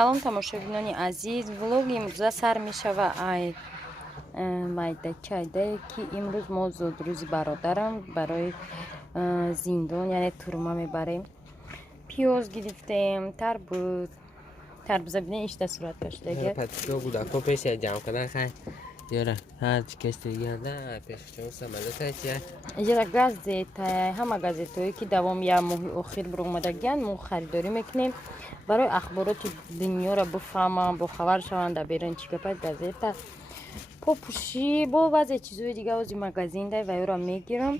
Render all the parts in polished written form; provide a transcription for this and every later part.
салом тамошобинони азиз, влоги имрӯза сар мешава ай майдачайдае ки имрӯз мо зодрузи бародарам барои зиндон яъне турма мебарем. пиёз гирифтем, тарбуза бинен ишта сурат доштаги патико буда копеша ҷамъ кардан хай ёра ҳар чикаштегианда пешчон самолета чия ҷара газета ҳама газетое ки давоми як моҳи охир баромадагиянд мо харидорӣ мекунем барои ахбороти дунёро бифаҳмам бохабар шаванд дар берун чӣ гапаст газета попушӣ бо баъзе чизҳои дига ози магазинда ваёро мегирам.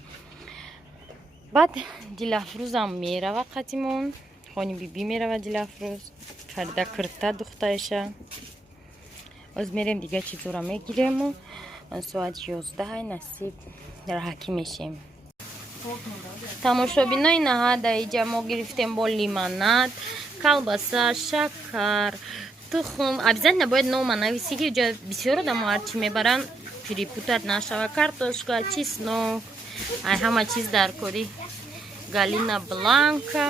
баъд дилафрӯзам мерава қатимон хони биби мерава дилафрӯз фарида кирта духтаиша оз мерем дига чизҳоро мегирему соат 11 насиб раҳакӣ мешем. тамошобинои наҳада иҷа мо гирифтем бо лимонад, колбаса, шакар, тухм. обязательно бояд нома нависӣ ки иҷа бисёр одамо ҳарчи мебаранд перепутат нашава. картошка, чеснок, ҳама чиз дар кори галина бланка.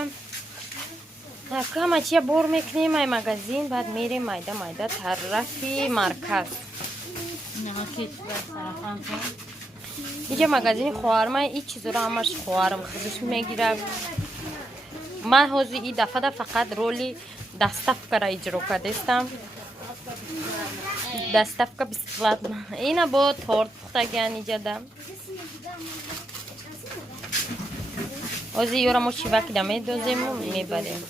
ҳама чия бор мекунем ай магазин, баъд мерем майда майда тарафи марказ. иҷа магазини хоҳарам, ин чизоро ҳамаш хоҳарам худаш мегирад. ман ҳозир и дафъа фақат роли доставкаро иҷро кардастам. доставка бесплатно. ина бо торт пухтагиан иҷада ҳозир ёра мо шивакида медозему мебарем.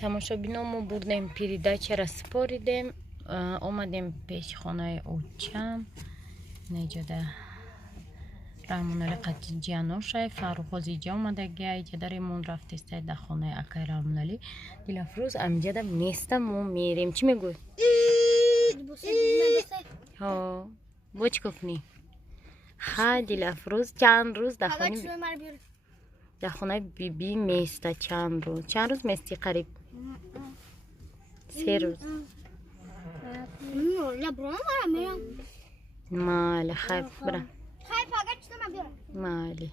тамошобино мо бурдем передачаро сипоридем, омадем пеши хонаи очам неҷода раҳмонали қатиҷияношай фаррух ҳозир иҷа омадагия иҷада ремон рафтестай дар хонаи акай раҳмонали дилафрӯз амҷада неста мо мерем. чӣ мегӯй бо чӣ кукунӣ ҳай дилафрӯз чанд рӯз дар хонаи биби места чанд рӯз мести қариб 3 рӯз. майли хайр бира майли.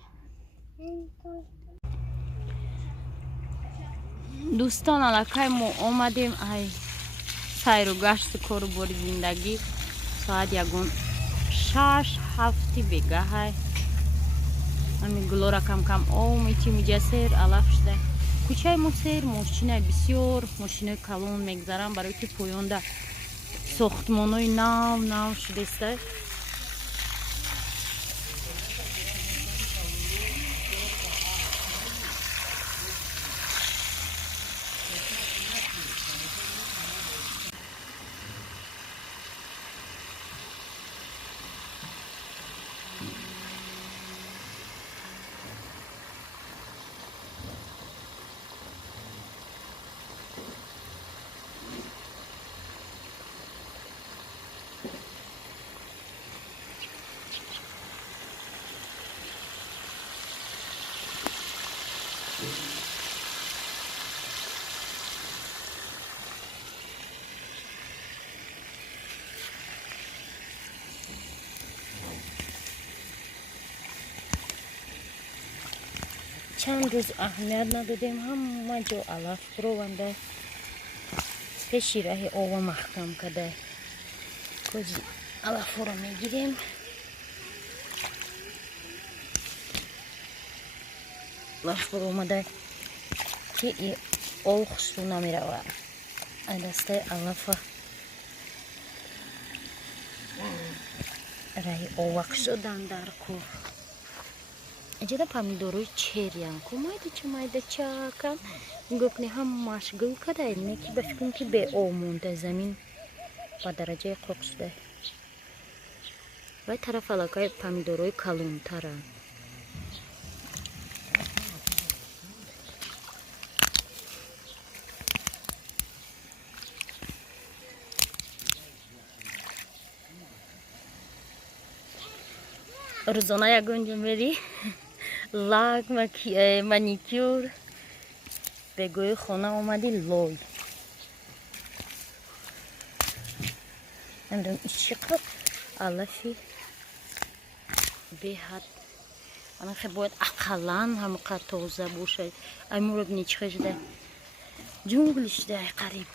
дӯстон аллакай мо омадем ай сайру гашту кору бори зиндагӣ соат 6-7 бегаҳай ами гулора камкам омичим иҷа сер алаф шуда кӯчаи мо сер мошинаи бисёр мошинаи калон мегзарам барои ки поёнда сохтмонои нав шудестай. чанд рӯз аҳамият надодем, ҳама ҷо алаф рованда пеши раҳи ова маҳкам када кӯҷи алафоро мегирем. алафор омада ки и ол хушрӯ намерава дастаи алафа раҳи овақ шудан дар кӯ аҷада помидорои чериям ку майдачакан гӯкни ҳамаш гул кадай неки ба фикрм ки беоб монда замин ба дараҷаи қоқ шуда вай тараф аллакай помидорои калонтарам. рӯзона ягонҷо мери лак маникюр бегӯи хона омади лой намедонам чиқадр алафи беҳад алафе бояд ақаллан ҳамақадр тоза бошад. Аймуро бини чӣ хел шуда ҷунгли шудай қариб.